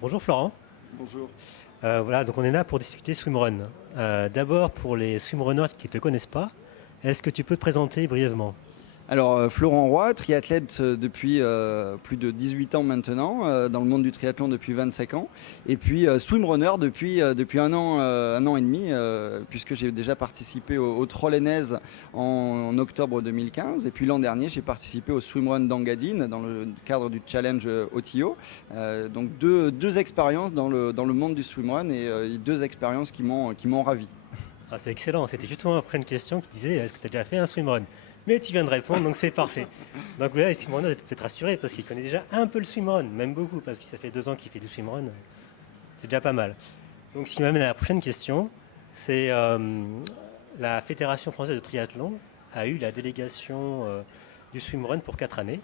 Bonjour Florent. Bonjour. Voilà, donc on est là pour discuter swimrun. D'abord, pour les swimrunners qui ne te connaissent pas, est-ce que tu peux te présenter brièvement? Alors, Florent Roy, triathlète depuis plus de 18 ans maintenant, dans le monde du triathlon depuis 25 ans, et puis swimrunner depuis un an et demi, puisque j'ai déjà participé au Troll en octobre 2015, et puis l'an dernier, j'ai participé au swimrun d'Engadine dans le cadre du challenge OTO. Donc deux expériences dans le monde du swimrun et deux expériences qui m'ont ravi. Ah, c'est excellent, c'était justement après une question qui disait est-ce que tu as déjà fait un swimrun? Mais tu viens de répondre, donc c'est parfait. Donc là, les swimrunners étaient peut-être rassurés parce qu'ils connaissent déjà un peu le swimrun, même beaucoup, parce que ça fait 2 ans qu'il fait du swimrun. C'est déjà pas mal. Donc ce qui m'amène à la prochaine question, c'est la Fédération française de triathlon a eu la délégation du swimrun pour 4 années.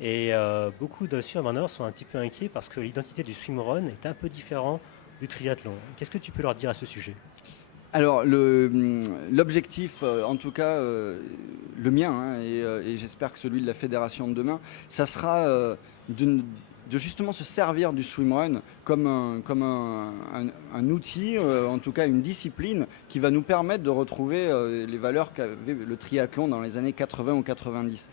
Et beaucoup de swimrunners sont un petit peu inquiets parce que l'identité du swimrun est un peu différente du triathlon. Qu'est-ce que tu peux leur dire à ce sujet? Alors, l'objectif, en tout cas le mien, hein, et j'espère que celui de la fédération de demain, ça sera de justement se servir du swimrun comme un outil, en tout cas une discipline qui va nous permettre de retrouver les valeurs qu'avait le triathlon dans les années 80 ou 90.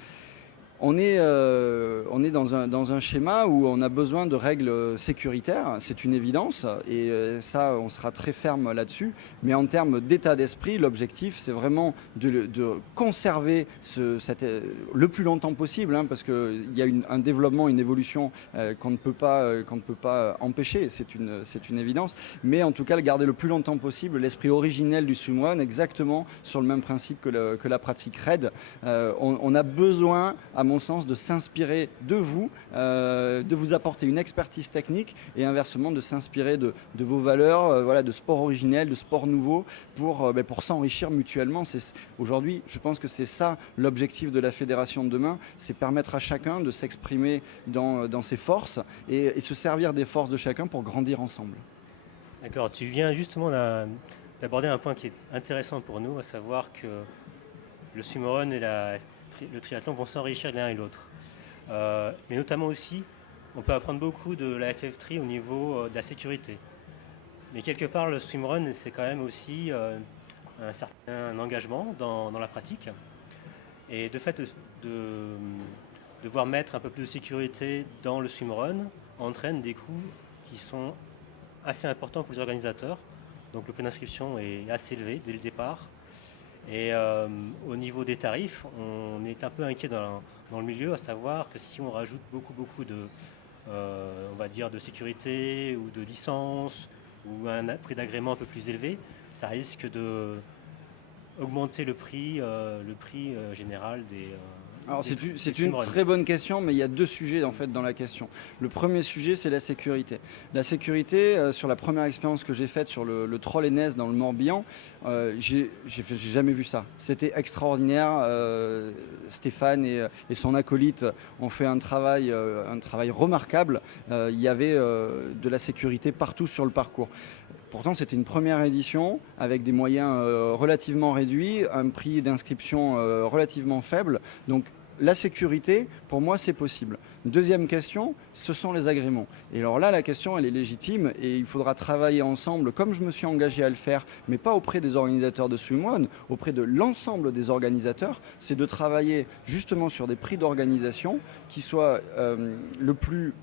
On est dans un schéma où on a besoin de règles sécuritaires, c'est une évidence, et ça, on sera très ferme là-dessus. Mais en termes d'état d'esprit, l'objectif, c'est vraiment de conserver le plus longtemps possible, hein, parce qu'il y a un développement, une évolution qu'on ne peut pas empêcher, c'est une évidence. Mais en tout cas, le garder le plus longtemps possible, l'esprit originel du swimrun, exactement sur le même principe que la pratique raid. On a besoin, à mon sens, de s'inspirer de vous apporter une expertise technique et inversement de s'inspirer de vos valeurs, voilà, de sport originel, de sport nouveau pour s'enrichir mutuellement. Aujourd'hui, je pense que c'est ça l'objectif de la fédération de demain, c'est permettre à chacun de s'exprimer dans ses forces et se servir des forces de chacun pour grandir ensemble. D'accord, tu viens justement d'aborder un point qui est intéressant pour nous, à savoir que le swimrun et le triathlon vont s'enrichir l'un et l'autre. Mais notamment aussi, on peut apprendre beaucoup de la FF3 au niveau de la sécurité. Mais quelque part, le swimrun, c'est quand même aussi un certain engagement dans la pratique. Et de fait, de devoir mettre un peu plus de sécurité dans le swimrun entraîne des coûts qui sont assez importants pour les organisateurs. Donc le prix d'inscription est assez élevé dès le départ. Et au niveau des tarifs, on est un peu inquiet dans le milieu, à savoir que si on rajoute beaucoup on va dire, de sécurité ou de licence ou un prix d'agrément un peu plus élevé, ça risque de augmenter le prix général Alors des, des c'est une swimruns. très bonne question, mais il y a deux sujets en fait dans la question. Le premier sujet, c'est la sécurité. La sécurité, sur la première expérience que j'ai faite sur le Troll dans le Morbihan, j'ai jamais vu ça. C'était extraordinaire. Stéphane et son acolyte ont fait un travail remarquable. Il y avait de la sécurité partout sur le parcours. Pourtant, c'était une première édition avec des moyens relativement réduits, un prix d'inscription relativement faible. Donc, la sécurité, pour moi, c'est possible. Deuxième question, ce sont les agréments. Et alors là, la question, elle est légitime et il faudra travailler ensemble, comme je me suis engagé à le faire, mais pas auprès des organisateurs de swimrun, auprès de l'ensemble des organisateurs, c'est de travailler justement sur des prix d'organisation qui soient le plus,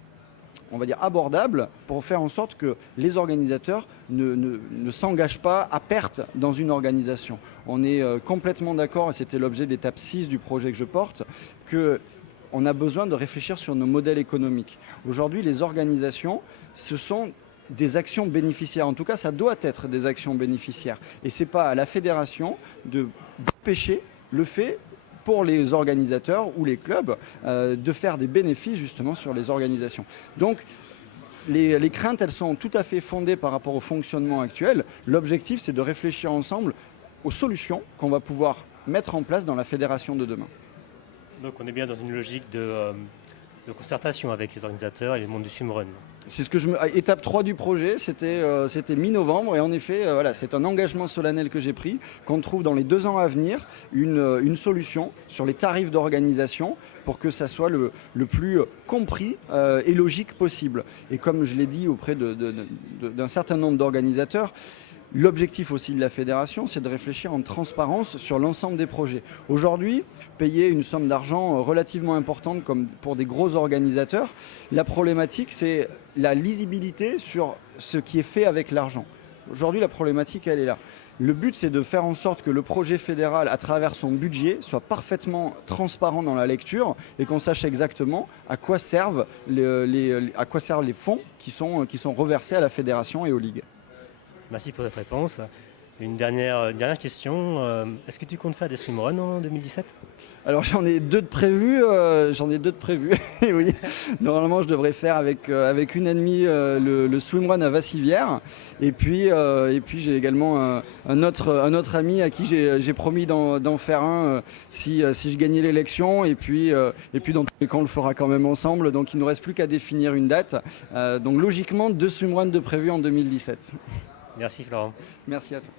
on va dire, abordable pour faire en sorte que les organisateurs ne s'engagent pas à perte dans une organisation. On est complètement d'accord, et c'était l'objet de l'étape 6 du projet que je porte, qu'on a besoin de réfléchir sur nos modèles économiques. Aujourd'hui, les organisations, ce sont des actions bénéficiaires. En tout cas, ça doit être des actions bénéficiaires. Et ce n'est pas à la fédération de dépêcher le fait pour les organisateurs ou les clubs de faire des bénéfices justement sur les organisations. Donc les craintes, elles sont tout à fait fondées par rapport au fonctionnement actuel. L'objectif, c'est de réfléchir ensemble aux solutions qu'on va pouvoir mettre en place dans la fédération de demain. Donc on est bien dans une logique de concertation avec les organisateurs et les mondes du swimrun. C'est ce que étape 3 du projet, c'était mi-novembre et en effet, voilà, c'est un engagement solennel que j'ai pris, qu'on trouve dans les 2 ans à venir une solution sur les tarifs d'organisation pour que ça soit le plus compris et logique possible. Et comme je l'ai dit auprès d'un certain nombre d'organisateurs, l'objectif aussi de la fédération, c'est de réfléchir en transparence sur l'ensemble des projets. Aujourd'hui, payer une somme d'argent relativement importante comme pour des gros organisateurs, la problématique, c'est la lisibilité sur ce qui est fait avec l'argent. Aujourd'hui, la problématique, elle est là. Le but, c'est de faire en sorte que le projet fédéral, à travers son budget, soit parfaitement transparent dans la lecture et qu'on sache exactement à quoi servent les fonds qui sont reversés à la fédération et aux ligues. Merci pour cette réponse. Une dernière question. Est-ce que tu comptes faire des swimruns en 2017? Alors j'en ai 2 de prévus, oui. Normalement je devrais faire avec une amie le swimrun à Vassivière et puis j'ai également un autre ami à qui j'ai promis d'en faire un si je gagnais l'élection et puis dans tous les cas on le fera quand même ensemble, donc il ne nous reste plus qu'à définir une date. Donc logiquement 2 swimruns de prévus en 2017. Merci Florent. Merci à toi.